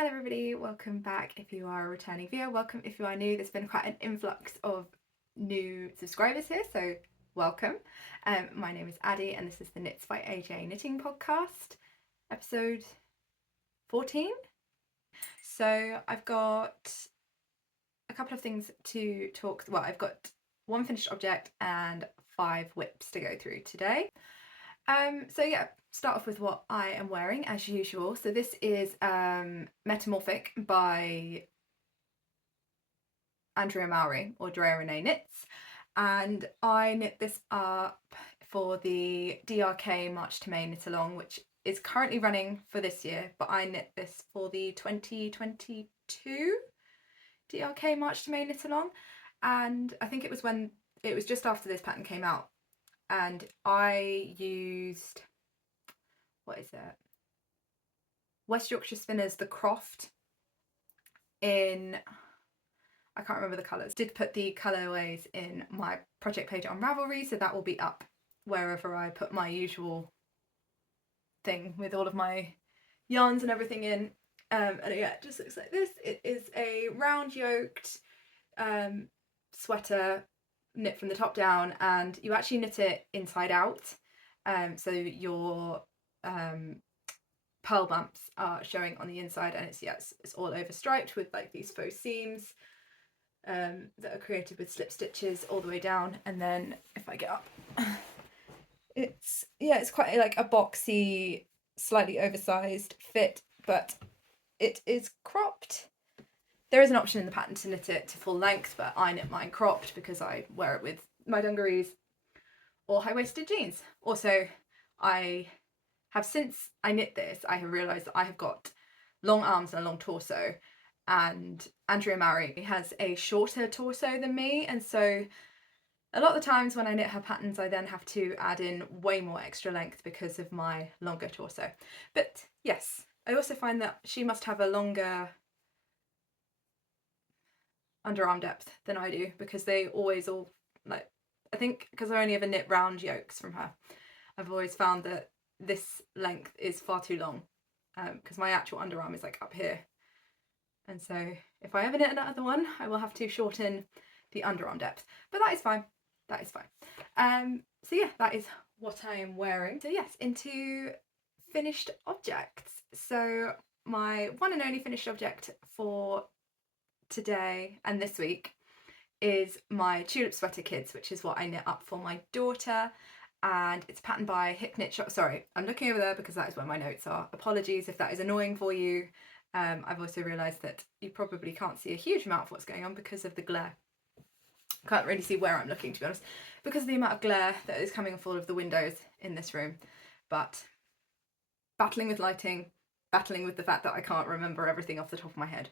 Hello everybody, welcome back if you are a returning viewer, welcome if you are new. There's been quite an influx of new subscribers here, so welcome. My name is Addie and this is the Knits by AJ Knitting podcast, episode 14. So I've got a couple of things to talk, well I've got one finished object and 5 whips to go through today. So yeah, start off with what I am wearing as usual. So this is Metamorphic by Andrea Mowry, or Drea Renee Knits, and I knit this up for the DRK March to May knit along, which is currently running for this year, but I knit this for the 2022 DRK March to May knit along, and I think it was when it was just after this pattern came out. And I used, what is it? West Yorkshire Spinners, the Croft in, I can't remember the colours. Did put the colourways in my project page on Ravelry, so that will be up wherever I put my usual thing with all of my yarns and everything in. And yeah, it just looks like this. It is a round yoked sweater, knit from the top down, and you actually knit it inside out, so your pearl bumps are showing on the inside, and it's all over striped with like these faux seams that are created with slip stitches all the way down. And then if I get up, it's quite like a boxy, slightly oversized fit, but it is cropped. There is an option in the pattern to knit it to full length, but I knit mine cropped because I wear it with my dungarees or high-waisted jeans. Also, I have, since I knit this, I have realised that I have got long arms and a long torso, and Andrea Mowry has a shorter torso than me, and so a lot of the times when I knit her patterns I then have to add in way more extra length because of my longer torso. But yes, I also find that she must have a longer underarm depth than I do, because they always all, like, I think because I only ever knit round yokes from her, I've always found that this length is far too long, because my actual underarm is like up here, and so if I ever knit another one I will have to shorten the underarm depth, but that is fine, that is fine. So yeah, that is what I am wearing. So yes, into finished objects. So my one and only finished object for today and this week is my Tulip sweater kids, which is what I knit up for my daughter, and it's patterned by HIPKNITSHOP. Sorry, I'm looking over there because that is where my notes are. Apologies if that is annoying for you. I've also realised that you probably can't see a huge amount of what's going on because of the glare. Can't really see where I'm looking, to be honest, because of the amount of glare that is coming off all of the windows in this room. But battling with lighting, battling with the fact that I can't remember everything off the top of my head.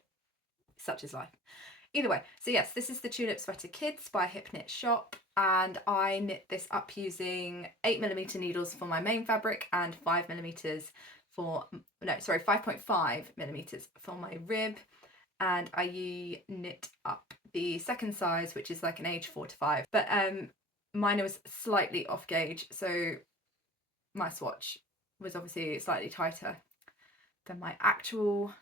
Such is life. Either way, so yes, this is the Tulip Sweater Kids by HIPKNITSHOP, and I knit this up using 8mm needles for my main fabric and 5mm for, no, sorry, 5.5mm for my rib, and I knit up the second size, which is like an age 4 to 5, but mine was slightly off gauge, so my swatch was obviously slightly tighter than my actual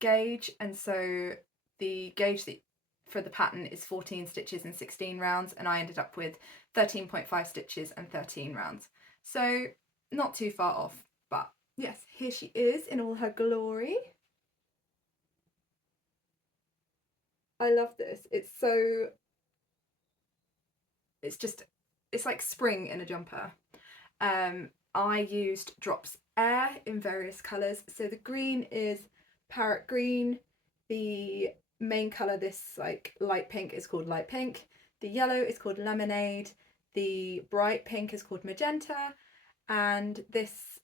gauge, and so the gauge that for the pattern is 14 stitches and 16 rounds, and I ended up with 13.5 stitches and 13 rounds, so not too far off. But yes, here she is in all her glory. I love this. It's like spring in a jumper. I used Drops Air in various colours. So the green is parrot green, the main colour, this like light pink, is called light pink, the yellow is called lemonade, the bright pink is called magenta, and this,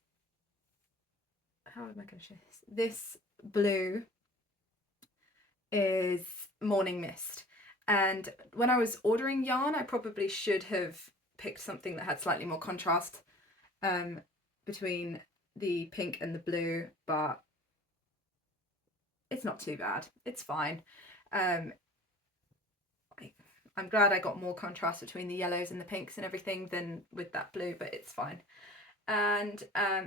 how am I going to show this? This blue is morning mist. And when I was ordering yarn I probably should have picked something that had slightly more contrast between the pink and the blue, but it's not too bad, it's fine. I'm glad I got more contrast between the yellows and the pinks and everything than with that blue, but it's fine. And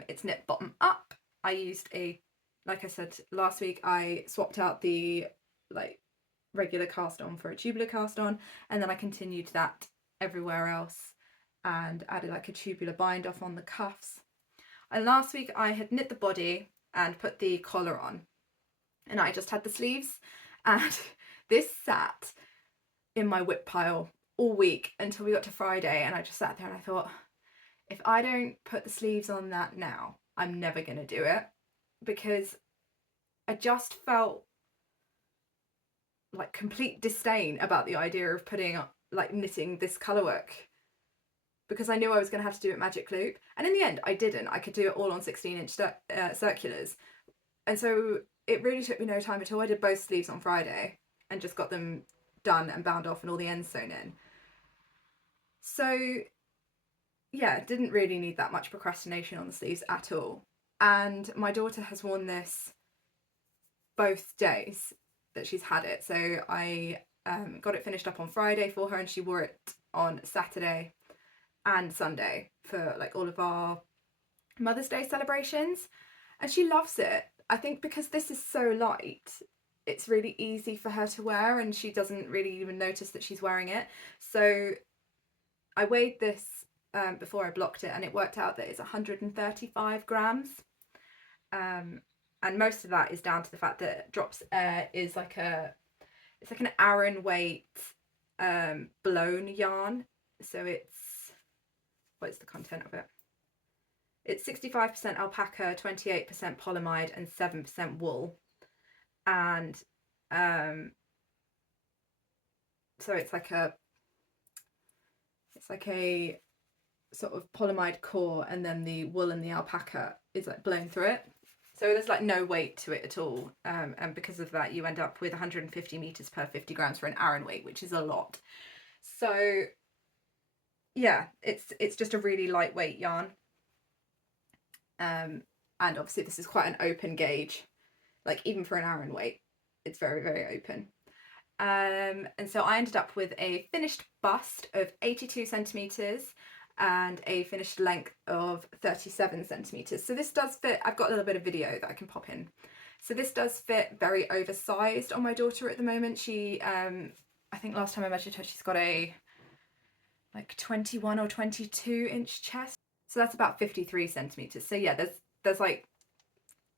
it's knit bottom up. I used a like I said last week, I swapped out the like regular cast on for a tubular cast on, and then I continued that everywhere else and added like a tubular bind off on the cuffs. And last week I had knit the body and put the collar on, and I just had the sleeves, and this sat in my whip pile all week until we got to Friday, and I just sat there and I thought, if I don't put the sleeves on that now, I'm never going to do it, because I just felt like complete disdain about the idea of putting like knitting this colourwork, because I knew I was going to have to do it magic loop, and in the end I didn't. I could do it all on 16-inch circulars, and so it really took me no time at all. I did both sleeves on Friday and just got them done and bound off and all the ends sewn in. So yeah, didn't really need that much procrastination on the sleeves at all. And my daughter has worn this both days that she's had it. So I got it finished up on Friday for her, and she wore it on Saturday and Sunday for like all of our Mother's Day celebrations, and she loves it. I think because this is so light, it's really easy for her to wear, and she doesn't really even notice that she's wearing it. So I weighed this before I blocked it, and it worked out that it's 135 grams. And most of that is down to the fact that Drops Air is like it's like an Aran weight blown yarn. So what's the content of it? It's 65% alpaca, 28% polyamide, and 7% wool. And so it's like a sort of polyamide core, and then the wool and the alpaca is like blown through it. So there's like no weight to it at all. And because of that, you end up with 150 meters per 50 grams for an Aran weight, which is a lot. So yeah, it's just a really lightweight yarn. And obviously this is quite an open gauge, like even for an Aran weight, it's very, very open. And so I ended up with a finished bust of 82 centimeters and a finished length of 37 centimeters. So this does fit. I've got a little bit of video that I can pop in. So this does fit very oversized on my daughter at the moment. She, I think last time I measured her, she's got a like 21 or 22 inch chest. So that's about 53 centimeters. So yeah, there's like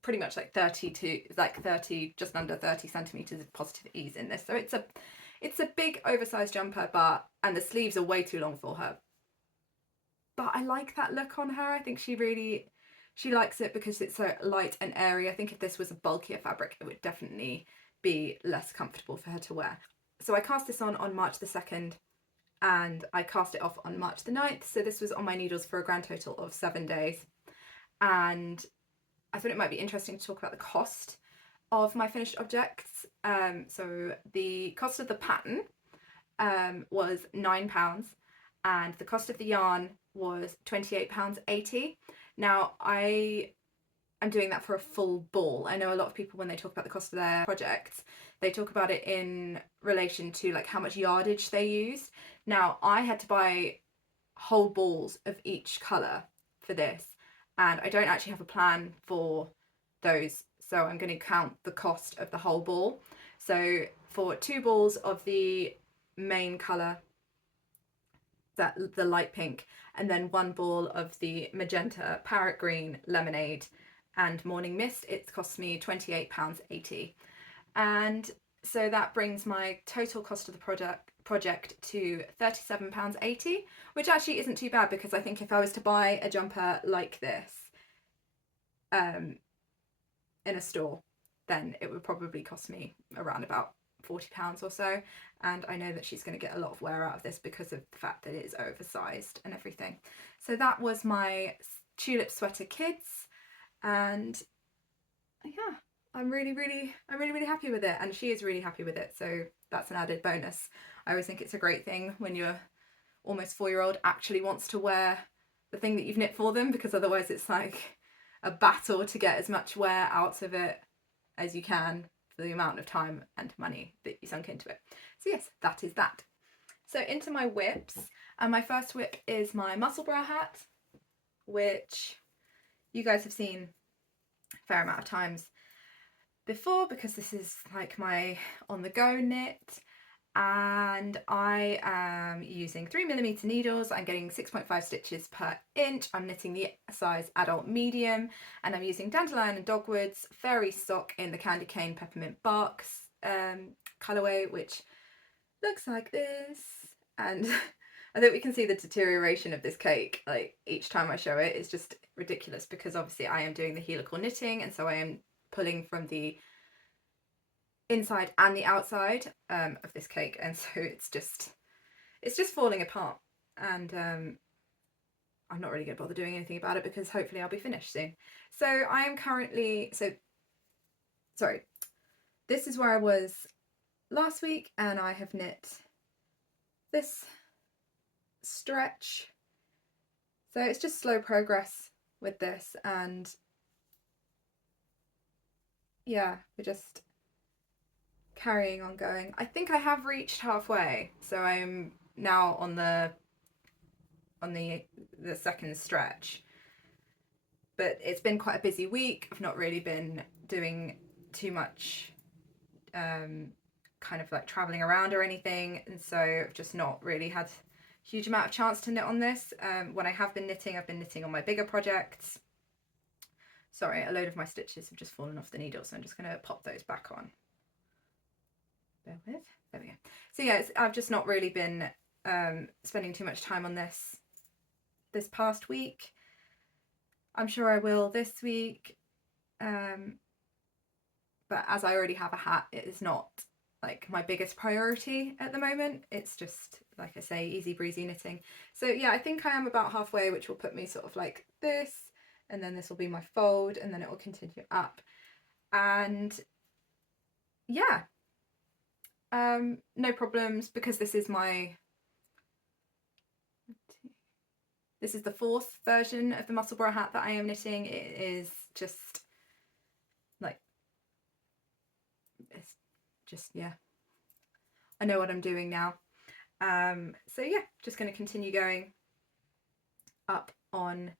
pretty much like 30, just under 30 centimeters of positive ease in this. So it's a big oversized jumper, and the sleeves are way too long for her. But I like that look on her. I think she likes it because it's so light and airy. I think if this was a bulkier fabric, it would definitely be less comfortable for her to wear. So I cast this on March the 2nd, and I cast it off on March the 9th. So this was on my needles for a grand total of 7 days. And I thought it might be interesting to talk about the cost of my finished objects. So the cost of the pattern was £9, and the cost of the yarn was £28.80. Now I am doing that for a full ball. I know a lot of people, when they talk about the cost of their projects, they talk about it in relation to like how much yardage they used. Now I had to buy whole balls of each colour for this, and I don't actually have a plan for those, so I'm going to count the cost of the whole ball. So for 2 balls of the main colour, the light pink, and then 1 ball of the magenta, parrot green, lemonade and morning mist, it cost me £28.80. And so that brings my total cost of the project to £37.80, which actually isn't too bad, because I think if I was to buy a jumper like this in a store, then it would probably cost me around about £40 or so, and I know that she's going to get a lot of wear out of this because of the fact that it is oversized and everything. So that was my Tulip sweater kids, and yeah, I'm really happy with it, and she is really happy with it, so that's an added bonus. I always think it's a great thing when your almost 4-year-old actually wants to wear the thing that you've knit for them, because otherwise it's like a battle to get as much wear out of it as you can for the amount of time and money that you sunk into it. So yes, that is that. So into my whips, and my first whip is my Musselburgh hat, which you guys have seen a fair amount of times. before, because this is like my on the go knit, and I am using 3mm needles. I'm getting 6.5 stitches per inch. I'm knitting the size adult medium, and I'm using dandelion and dogwoods fairy sock in the candy cane peppermint bark colourway, which looks like this. And I think we can see the deterioration of this cake, like each time I show it. It's just ridiculous, because obviously I am doing the helical knitting, and so I am pulling from the inside and the outside of this cake, and so it's just falling apart, and I'm not really gonna bother doing anything about it, because hopefully I'll be finished soon. So I am currently, sorry, this is where I was last week, and I have knit this stretch, so it's just slow progress with this, and yeah, we're just carrying on going. I think I have reached halfway, so I'm now on the second stretch, but it's been quite a busy week. I've not really been doing too much kind of like traveling around or anything, and so I've just not really had a huge amount of chance to knit on this. When I have been knitting, I've been knitting on my bigger projects. Sorry, a load of my stitches have just fallen off the needle, so I'm just going to pop those back on. Bear with. There we go. So yeah, I've just not really been spending too much time on this past week. I'm sure I will this week, but as I already have a hat, it is not like my biggest priority at the moment. It's just, like I say, easy breezy knitting. So yeah, I think I am about halfway, which will put me sort of like this, and then this will be my fold, and then it will continue up, and yeah, no problems, because this is the fourth version of the Musselburgh hat that I am knitting. It is just like, it's just, yeah, I know what I'm doing now. So yeah, just going to continue going up on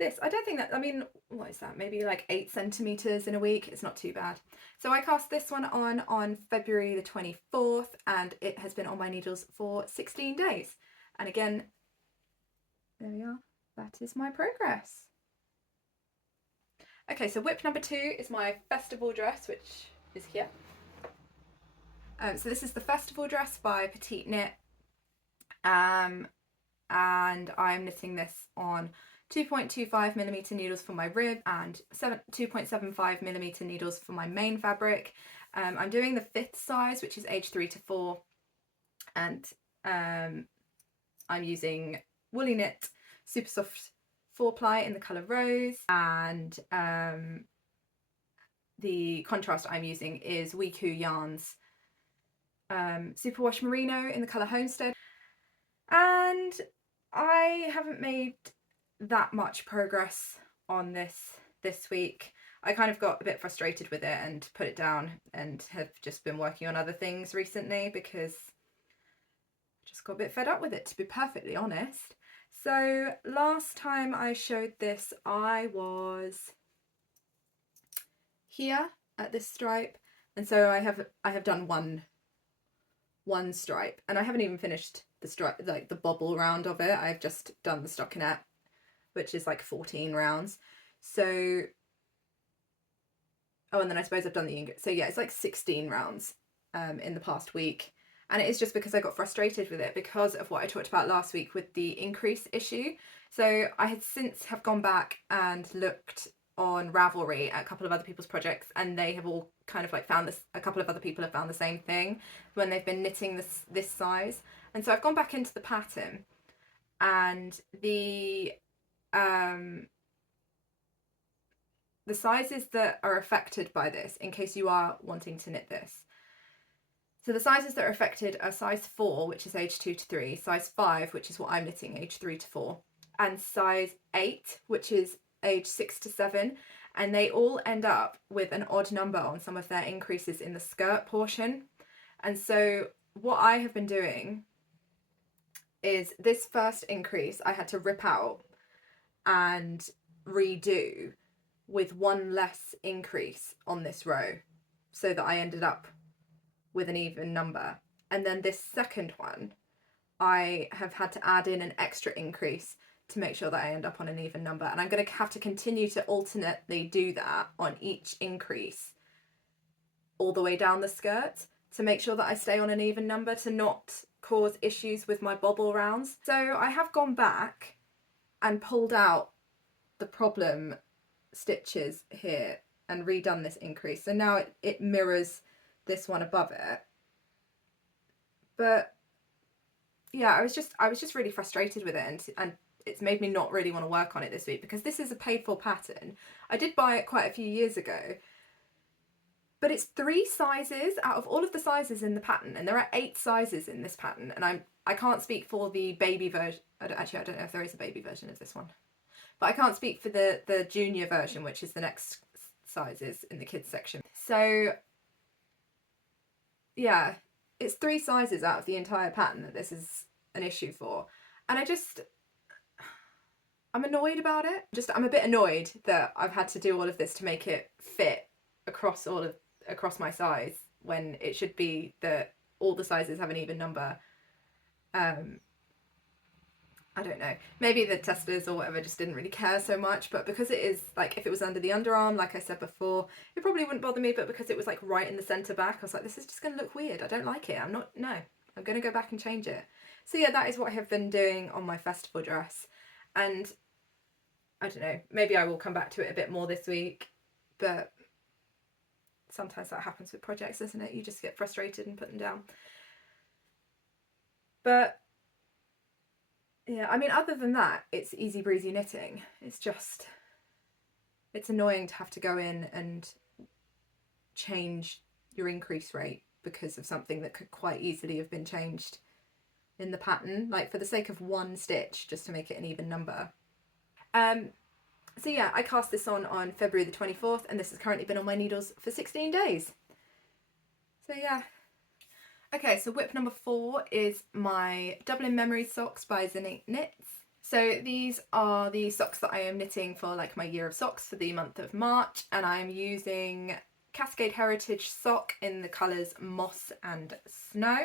this. I don't think that, I mean, what is that, maybe like 8 centimeters in a week. It's not too bad. So I cast this one on February the 24th, and it has been on my needles for 16 days. And again, there we are, that is my progress. Okay, so whip number 2 is my festival dress, which is here. So this is the festival dress by Petite knit, and I'm knitting this on 2.25mm needles for my rib and 2.75mm needles for my main fabric. I'm doing the 5th size, which is age 3 to 4, and I'm using Woolly Knit Super Soft 4-ply in the colour Rose, and the contrast I'm using is Wiku Yarns Superwash Merino in the colour Homestead. And I haven't made that much progress on this week. I kind of got a bit frustrated with it and put it down, and have just been working on other things recently, because I just got a bit fed up with it, to be perfectly honest. So last time I showed this, I was here at this stripe, and so I have done one stripe, and I haven't even finished the stripe, like the bobble round of it. I've just done the stockinette, which is like 14 rounds. So, oh, and then I suppose I've done the ingot. So yeah, it's like 16 rounds in the past week, and it is just because I got frustrated with it because of what I talked about last week with the increase issue. So I had since have gone back and looked on Ravelry at a couple of other people's projects, and they have all kind of like found this, a couple of other people have found the same thing when they've been knitting this size. And so I've gone back into the pattern, and the sizes that are affected by this, in case you are wanting to knit this. So the sizes that are affected are size 4, which is age 2 to 3, size 5, which is what I'm knitting, age 3 to 4, and size 8, which is age 6 to 7, and they all end up with an odd number on some of their increases in the skirt portion. And so what I have been doing is, this first increase I had to rip out and redo with one less increase on this row so that I ended up with an even number. And then this second one, I have had to add in an extra increase to make sure that I end up on an even number. And I'm going to have to continue to alternately do that on each increase all the way down the skirt to make sure that I stay on an even number, to not cause issues with my bobble rounds. So I have gone back and pulled out the problem stitches here and redone this increase. So now it mirrors this one above it. But yeah, I was just really frustrated with it, and it's made me not really want to work on it this week, because this is a paid for pattern. I did buy it quite a few years ago, but it's 3 sizes out of all of the sizes in the pattern, and there are 8 sizes in this pattern, and I can't speak for the baby version. I don't know if there is a baby version of this one, but I can't speak for the junior version, which is the next sizes in the kids section. So yeah, it's 3 sizes out of the entire pattern that this is an issue for, and I'm annoyed about it. I'm a bit annoyed that I've had to do all of this to make it fit across my size, when it should be that all the sizes have an even number. I don't know, maybe the testers or whatever just didn't really care so much, but because it is, like, if it was under the underarm, like I said before, it probably wouldn't bother me, but because it was like right in the centre back, I was like, this is just going to look weird. I don't like it. I'm going to go back and change it. So yeah, that is what I have been doing on my festival dress, and I don't know, maybe I will come back to it a bit more this week, but sometimes that happens with projects, doesn't it? You just get frustrated and put them down. But yeah, I mean, other than that, it's easy breezy knitting. It's annoying to have to go in and change your increase rate because of something that could quite easily have been changed in the pattern, like for the sake of one stitch, just to make it an even number. So yeah, I cast this on February the 24th, and this has currently been on my needles for 16 days. So yeah. Okay, so whip number 4 is my Dublin Memory socks by ZANETE Knits. So these are the socks that I am knitting for like my year of socks for the month of March, and I'm using Cascade Heritage sock in the colours Moss and Snow.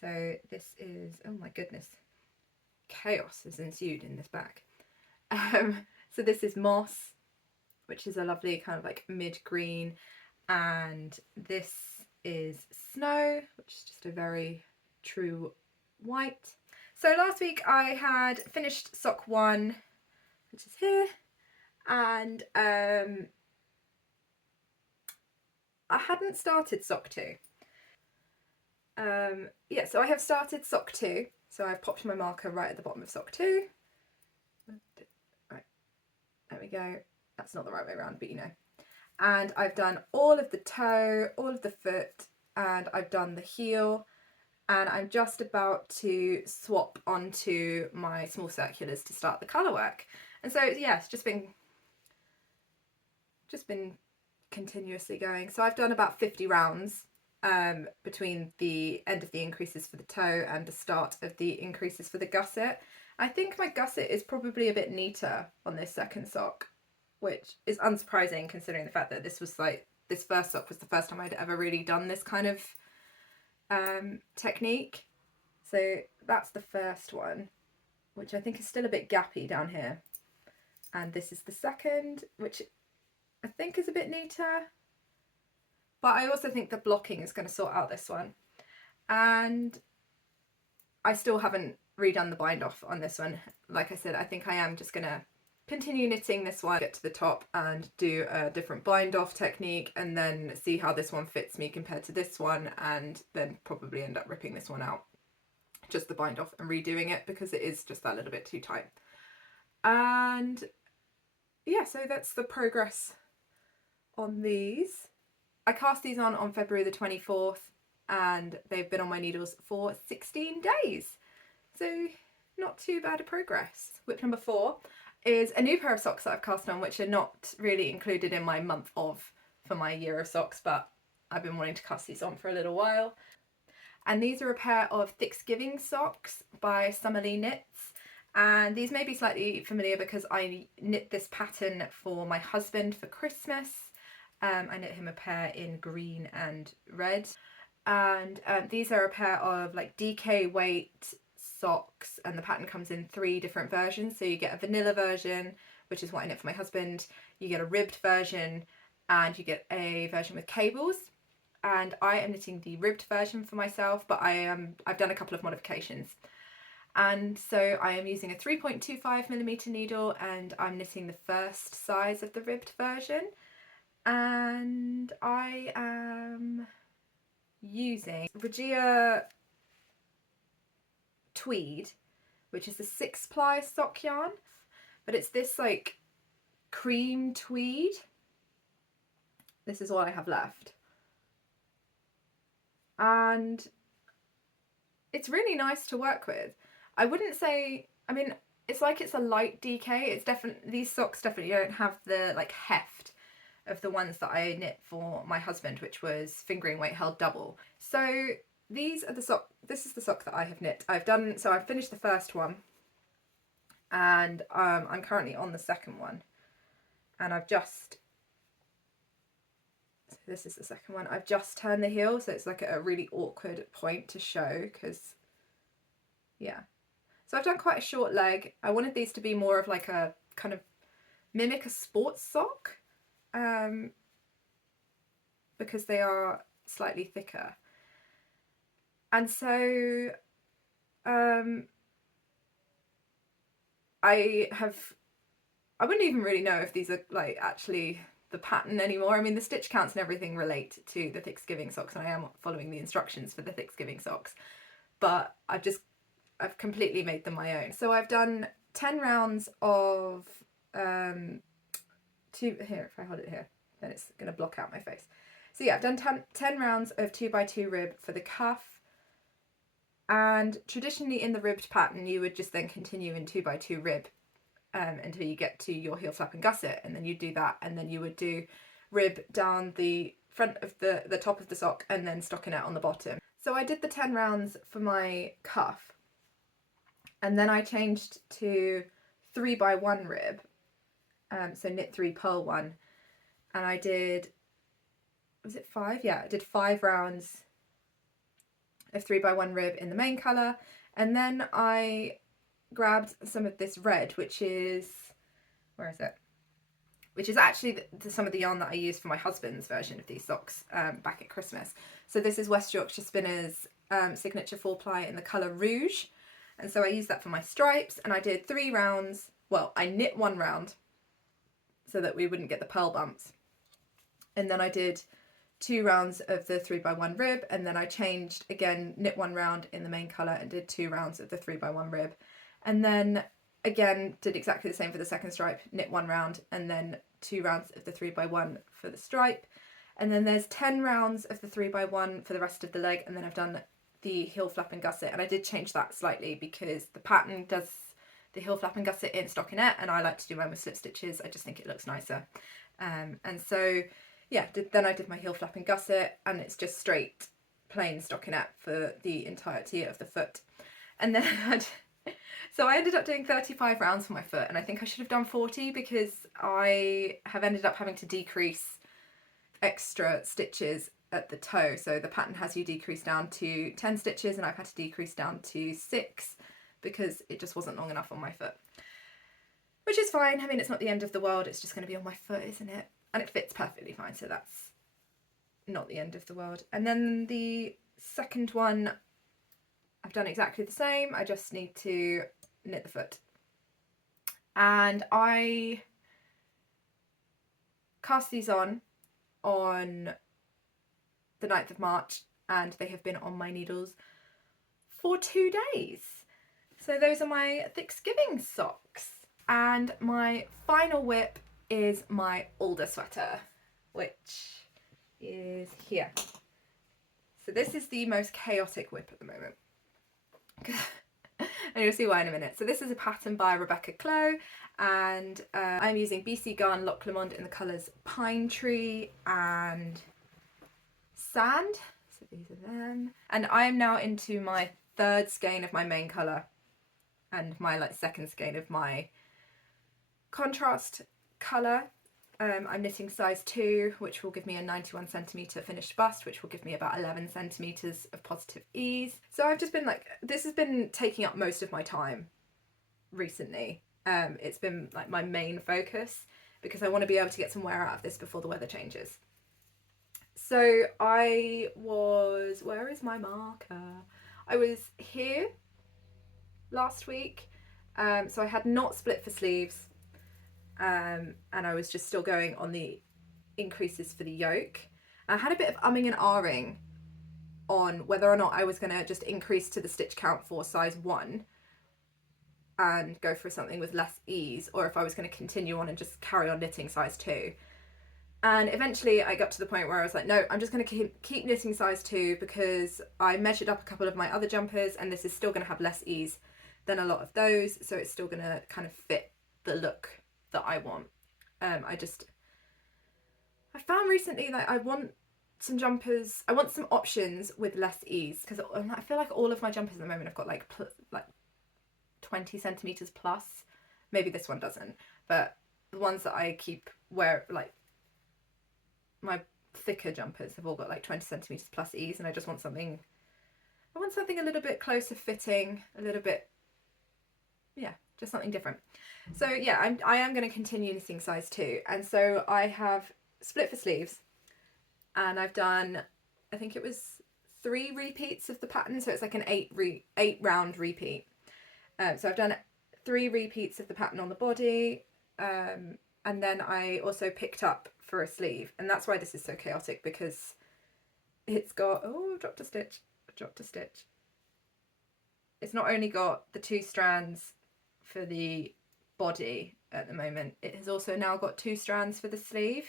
So this is, oh my goodness, chaos has ensued in this bag. So this is Moss, which is a lovely kind of like mid-green, and this is Snow, which is just a very true white. So last week I had finished sock 1, which is here, and I hadn't started sock 2. Yeah, so I have started sock 2, so I've popped my marker right at the bottom of sock 2. Right, there we go. That's not the right way around, but you know. And I've done all of the toe, all of the foot, and I've done the heel, and I'm just about to swap onto my small circulars to start the colour work. And so yeah, it's just been continuously going. So I've done about 50 rounds between the end of the increases for the toe and the start of the increases for the gusset. I think my gusset is probably a bit neater on this second sock, which is unsurprising considering the fact that this first sock was the first time I'd ever really done this kind of technique. So that's the first one, which I think is still a bit gappy down here. And this is the second, which I think is a bit neater. But I also think the blocking is going to sort out this one. And I still haven't redone the bind off on this one. Like I said, I think I am just going to continue knitting this one, get to the top and do a different bind off technique, and then see how this one fits me compared to this one, and then probably end up ripping this one out, just the bind off, and redoing it because it is just that little bit too tight. And yeah, so that's the progress on these. I cast these on February the 24th, and they've been on my needles for 16 days. So not too bad a progress. Whip number 4 is a new pair of socks that I've cast on, which are not really included in my month of for my year of socks, but I've been wanting to cast these on for a little while. And these are a pair of Thicksgiving Socks by Summerlee Knits, And these may be slightly familiar because I knit this pattern for my husband for Christmas. I knit him a pair in green and red. And these are a pair of like DK weight socks, and the pattern comes in 3 different versions. So you get a vanilla version, which is what I knit for my husband, you get a ribbed version, and you get a version with cables. And I am knitting the ribbed version for myself, but I've done a couple of modifications. And so I am using a 3.25mm needle, and I'm knitting the first size of the ribbed version. And I am using Regia Tweed, which is a 6-ply sock yarn, but it's this like cream tweed. This is all I have left. And it's really nice to work with. I wouldn't say, I mean, it's like it's a light DK. It's definitely, these socks definitely don't have the like heft of the ones that I knit for my husband, which was fingering weight held double. So these are the sock, this is the sock that I have knit. I've finished the first one, and I'm currently on the second one, and this is the second one. I've just turned the heel, so it's like a really awkward point to show, because yeah. So I've done quite a short leg. I wanted these to be more of like a kind of mimic a sports sock, because they are slightly thicker. And so I wouldn't even really know if these are like actually the pattern anymore. I mean, the stitch counts and everything relate to the Thicksgiving socks, and I am following the instructions for the Thicksgiving socks, but I've completely made them my own. So I've done 10 rounds of here, if I hold it here, then it's going to block out my face. So yeah, I've done 10 rounds of 2x2 rib for the cuff. And traditionally in the ribbed pattern, you would just then continue in 2x2 rib until you get to your heel flap and gusset, and then you do that, and then you would do rib down the front of the top of the sock, and then stockinette on the bottom. So I did the 10 rounds for my cuff, and then I changed to 3x1 rib, so knit 3, purl 1, and I did, was it 5? Yeah, I did 5 rounds of 3x1 rib in the main colour, and then I grabbed some of this red, which is, where is it? Which is actually some of the yarn that I used for my husband's version of these socks back at Christmas. So this is West Yorkshire Spinners signature 4-ply in the colour Rouge, and so I used that for my stripes, and I did 3 rounds. Well, I knit 1 round so that we wouldn't get the purl bumps, and then I did 2 rounds of the 3x1 rib, and then I changed again, knit 1 round in the main colour and did 2 rounds of the 3x1 rib, and then again did exactly the same for the second stripe, knit 1 round and then 2 rounds of the 3x1 for the stripe, and then there's 10 rounds of the 3x1 for the rest of the leg, and then I've done the heel flap and gusset, and I did change that slightly because the pattern does the heel flap and gusset in stockinette, and I like to do mine with slip stitches. I just think it looks nicer, and so yeah, then I did my heel flap and gusset, and it's just straight plain stockinette for the entirety of the foot. And then so I ended up doing 35 rounds for my foot, and I think I should have done 40 because I have ended up having to decrease extra stitches at the toe. So the pattern has you decrease down to 10 stitches, and I've had to decrease down to 6 because it just wasn't long enough on my foot. Which is fine. I mean, it's not the end of the world. It's just going to be on my foot, isn't it? And it fits perfectly fine, so that's not the end of the world. And then the second one, I've done exactly the same. I just need to knit the foot. And I cast these on the 9th of March, and they have been on my needles for 2 days. So those are my Thicksgiving socks. And my final whip is my Alder Sweater, which is here. So this is the most chaotic whip at the moment. And you'll see why in a minute. So this is a pattern by Rebecca CLOW, and I'm using BC Garn Loch Lomond in the colours Pine Tree and Sand. So these are them. And I am now into my 3rd skein of my main colour. and my like second skein of my contrast colour. I'm knitting size 2, which will give me a 91cm finished bust, which will give me about 11cm of positive ease. So I've just been like, this has been taking up most of my time recently. It's been like my main focus because I want to be able to get some wear out of this before the weather changes. So I was, where is my marker? I was here last week. So I had not split for sleeves. And I was just still going on the increases for the yoke. I had a bit of umming and ahhing on whether or not I was going to just increase to the stitch count for size 1 and go for something with less ease, or if I was going to continue on and just carry on knitting size 2. And eventually I got to the point where I was like, no, I'm just going to keep knitting size 2 because I measured up a couple of my other jumpers and this is still going to have less ease than a lot of those, so it's still going to kind of fit the look that I want. I found recently that I want some jumpers, I want some options with less ease, because I feel like all of my jumpers at the moment have got like 20 centimeters plus. Maybe this one doesn't, but the ones that I keep wear, like my thicker jumpers, have all got like 20 centimeters plus ease, and I just want something, I want something a little bit closer fitting, a little bit, yeah, just something different. So yeah, I am going to continue knitting size 2, and so I have split for sleeves, and I've done, I think it was 3 repeats of the pattern, so it's like an 8 round repeat. So I've done 3 repeats of the pattern on the body, and then I also picked up for a sleeve, and that's why this is so chaotic, because it's got, oh, dropped a stitch. It's not only got the 2 strands for the body at the moment, it has also now got 2 strands for the sleeve.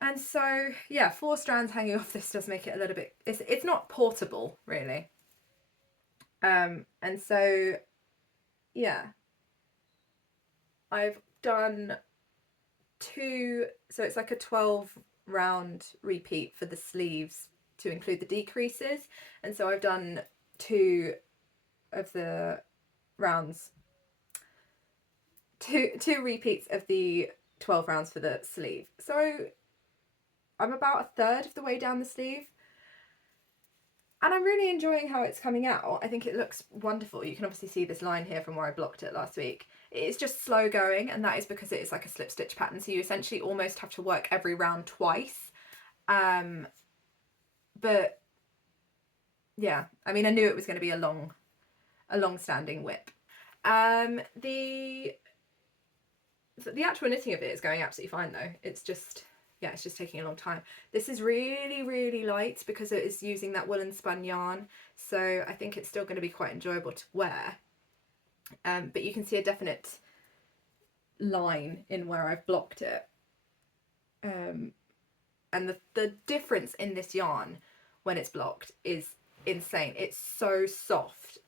And so yeah, 4 strands hanging off this does make it a little bit, it's not portable really. And so yeah, I've done 2, so it's like a 12 round repeat for the sleeves to include the decreases, and so I've done 2 of the rounds, two repeats of the 12 rounds for the sleeve. So I'm about a third of the way down the sleeve, and I'm really enjoying how it's coming out. I think it looks wonderful. You can obviously see this line here from where I blocked it last week. It's just slow going, and that is because it is like a slip stitch pattern, so you essentially almost have to work every round twice. But yeah, I mean, I knew it was going to be a long-standing whip. The actual knitting of it is going absolutely fine though. It's just, yeah, it's just taking a long time. This is really, really light because it is using that woolen spun yarn, so I think it's still going to be quite enjoyable to wear. But you can see a definite line in where I've blocked it. And the difference in this yarn when it's blocked is insane. It's so soft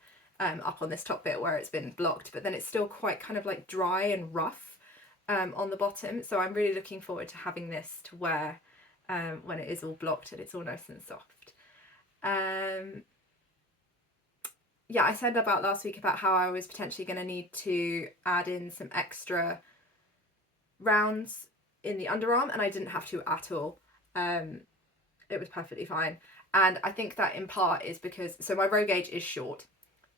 up on this top bit where it's been blocked, but then it's still quite kind of like dry and rough on the bottom. So I'm really looking forward to having this to wear when it is all blocked and it's all nice and soft. Yeah, I said about last week about how I was potentially going to need to add in some extra rounds in the underarm, and I didn't have to at all. It was perfectly fine, and I think that in part is because, so my row gauge is short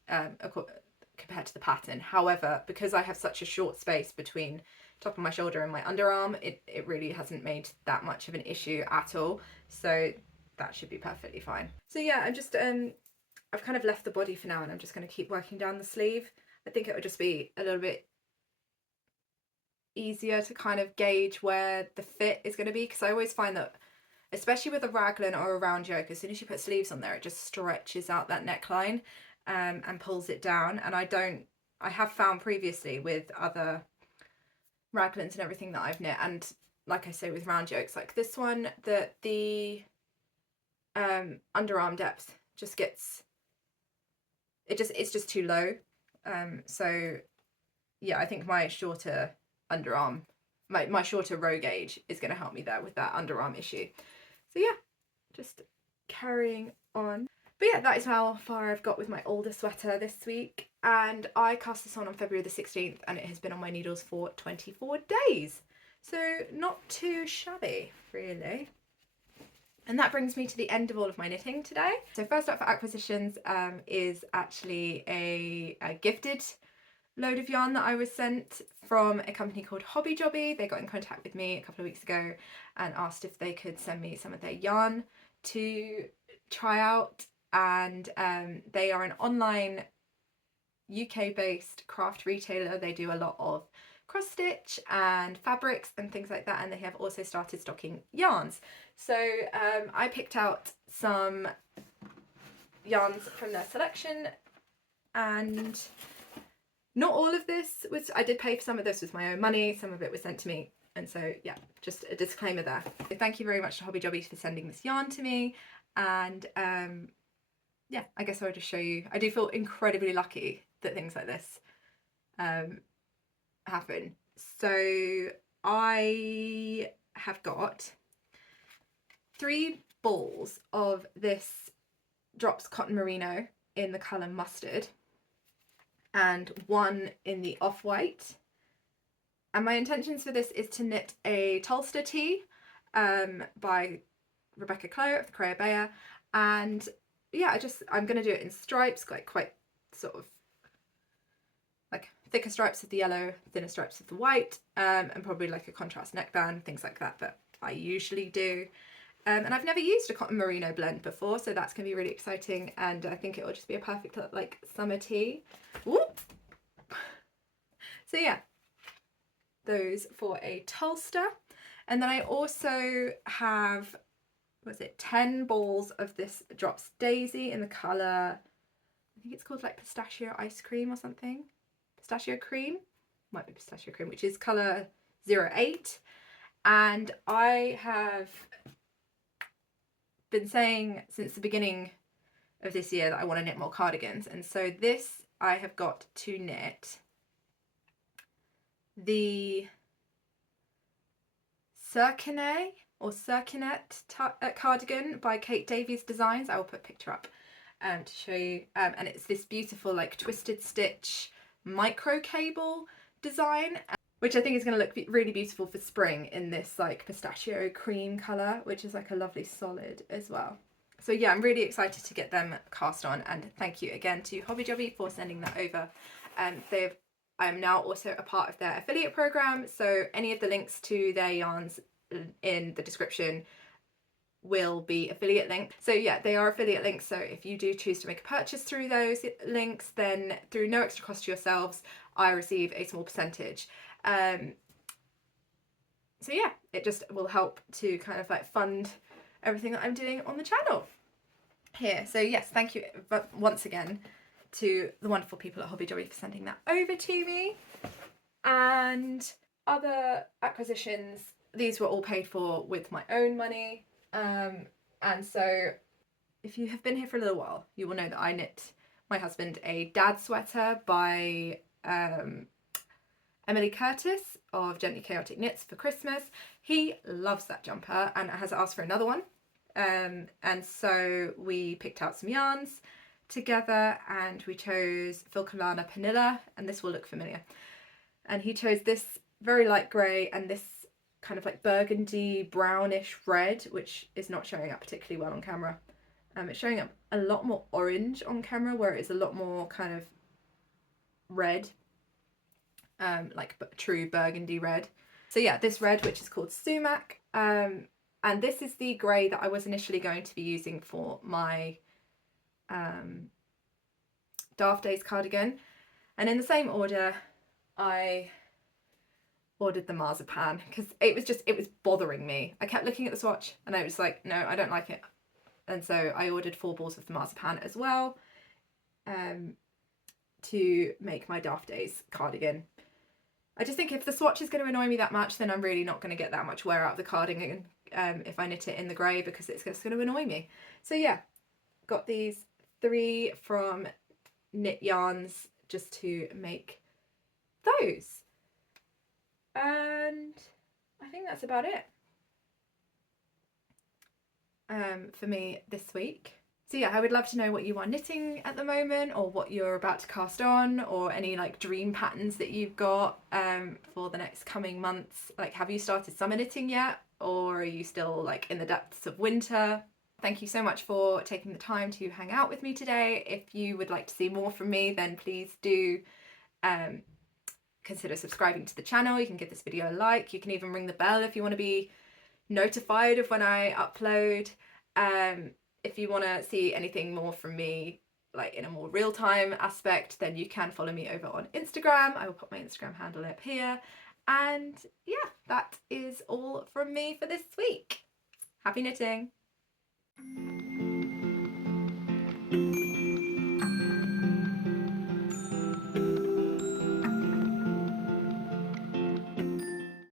compared to the pattern. However, because I have such a short space between top of my shoulder and my underarm, it really hasn't made that much of an issue at all, so that should be perfectly fine. So yeah, I'm just I've kind of left the body for now, and I'm just going to keep working down the sleeve. I think it would just be a little bit easier to kind of gauge where the fit is going to be, because I always find that, especially with a raglan or a round yoke, as soon as you put sleeves on there, it just stretches out that neckline and pulls it down. And I have found previously with other raglans and everything that I've knit, and like I say with round yokes like this one, that the underarm depth just gets, it's just too low. So yeah, I think my shorter underarm, my shorter row gauge is going to help me there with that underarm issue. So yeah, just carrying on. But yeah, that is how far I've got with my Alder sweater this week, and I cast this on February the 16th and it has been on my needles for 24 days, so not too shabby really. And that brings me to the end of all of my knitting today. So first up for acquisitions is actually a gifted load of yarn that I was sent from a company called Hobby Jobby. They got in contact with me a couple of weeks ago and asked if they could send me some of their yarn to try out, and they are an online UK-based craft retailer. They do a lot of cross stitch and fabrics and things like that, and they have also started stocking yarns. So I picked out some yarns from their selection, and not all of this was, I did pay for some of this with my own money, some of it was sent to me, and so yeah, just a disclaimer there. So thank you very much to Hobby Jobby for sending this yarn to me, and yeah, I guess I would just show you. I do feel incredibly lucky that things like this happen. So I have got 3 balls of this Drops Cotton Merino in the colour Mustard and 1 in the Off-White. And my intentions for this is to knit a Tulster tee by Rebecca CLOW of the Creia Bear, and yeah, I'm going to do it in stripes, like quite sort of like thicker stripes of the yellow, thinner stripes of the white, and probably like a contrast neckband, things like that I usually do. And I've never used a cotton merino blend before, so that's going to be really exciting, and I think it will just be a perfect like summer tee. Whoop. So yeah, those for a Tulster. And then I also have, was it 10 balls of this Drops Daisy in the colour, I think it's called like pistachio ice cream or something. Pistachio cream? Might be pistachio cream, which is colour 08. And I have been saying since the beginning of this year that I want to knit more cardigans, and so this I have got to knit the Circinet or Circinet cardigan by Kate Davies Designs. I will put a picture up to show you, and it's this beautiful like twisted stitch micro cable design, which I think is going to look really beautiful for spring in this like pistachio cream colour, which is like a lovely solid as well. So yeah, I'm really excited to get them cast on, and thank you again to Hobby Jobby for sending that over. I'm now also a part of their affiliate program, so any of the links to their yarns in the description will be affiliate links. So yeah, they are affiliate links, so if you do choose to make a purchase through those links, then through no extra cost to yourselves, I receive a small percentage. So yeah, it just will help to kind of like fund everything that I'm doing on the channel here. So yes, thank you once again to the wonderful people at Hobby Jobby for sending that over to me. And other acquisitions, these were all paid for with my own money. And so if you have been here for a little while, you will know that I knit my husband a dad sweater by Emily Curtis of Gently Chaotic Knits for Christmas. He loves that jumper and has asked for another one. And so we picked out some yarns together, and we chose Filcolana Panilla, and this will look familiar. And he chose this very light grey and this kind of like burgundy brownish red, which is not showing up particularly well on camera. It's showing up a lot more orange on camera, where it's a lot more kind of red, like true burgundy red. So yeah, this red, which is called Sumac, and this is the grey that I was initially going to be using for my Daft Days cardigan. And in the same order, I ordered the marzipan because it was bothering me. I kept looking at the swatch and I was like, no, I don't like it. And so I ordered 4 balls of the marzipan as well, to make my Daft Days cardigan. I just think if the swatch is going to annoy me that much, then I'm really not going to get that much wear out of the cardigan if I knit it in the grey, because it's just going to annoy me. So yeah, got these 3 from Knit Yarns just to make those. And I think that's about it for me this week. So yeah, I would love to know what you are knitting at the moment, or what you're about to cast on, or any like dream patterns that you've got for the next coming months. Like, have you started summer knitting yet, or are you still like in the depths of winter? Thank you so much for taking the time to hang out with me today. If you would like to see more from me, then please do consider subscribing to the channel. You can give this video a like. You can even ring the bell if you want to be notified of when I upload. If you want to see anything more from me, like in a more real-time aspect, then you can follow me over on Instagram. I will put my Instagram handle up here. And yeah, that is all from me for this week. Happy knitting!